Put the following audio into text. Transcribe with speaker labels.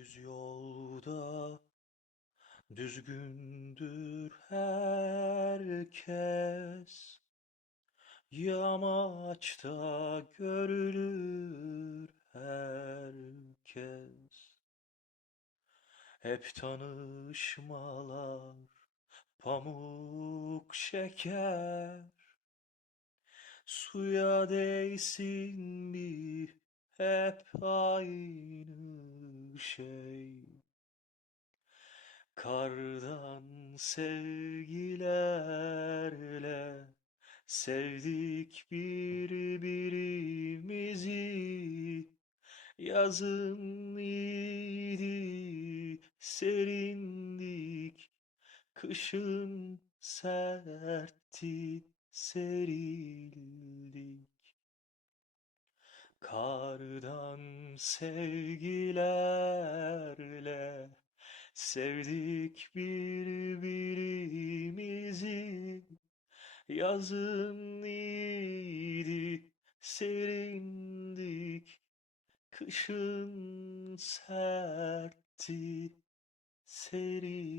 Speaker 1: Düz yolda düzgündür herkes. Yamaçta görülür herkes. Hep tanışmalar, pamuk şeker. Suya değsin bir hep aynı şey. Kardan sevgilerle sevdik birbirimizi. Yazın iyiydi, serindik. Kışın sertti, serildik. Sevgilerle sevdik birbirimizi. Yazın iyiydi, serindik. Kışın sertti, serildik.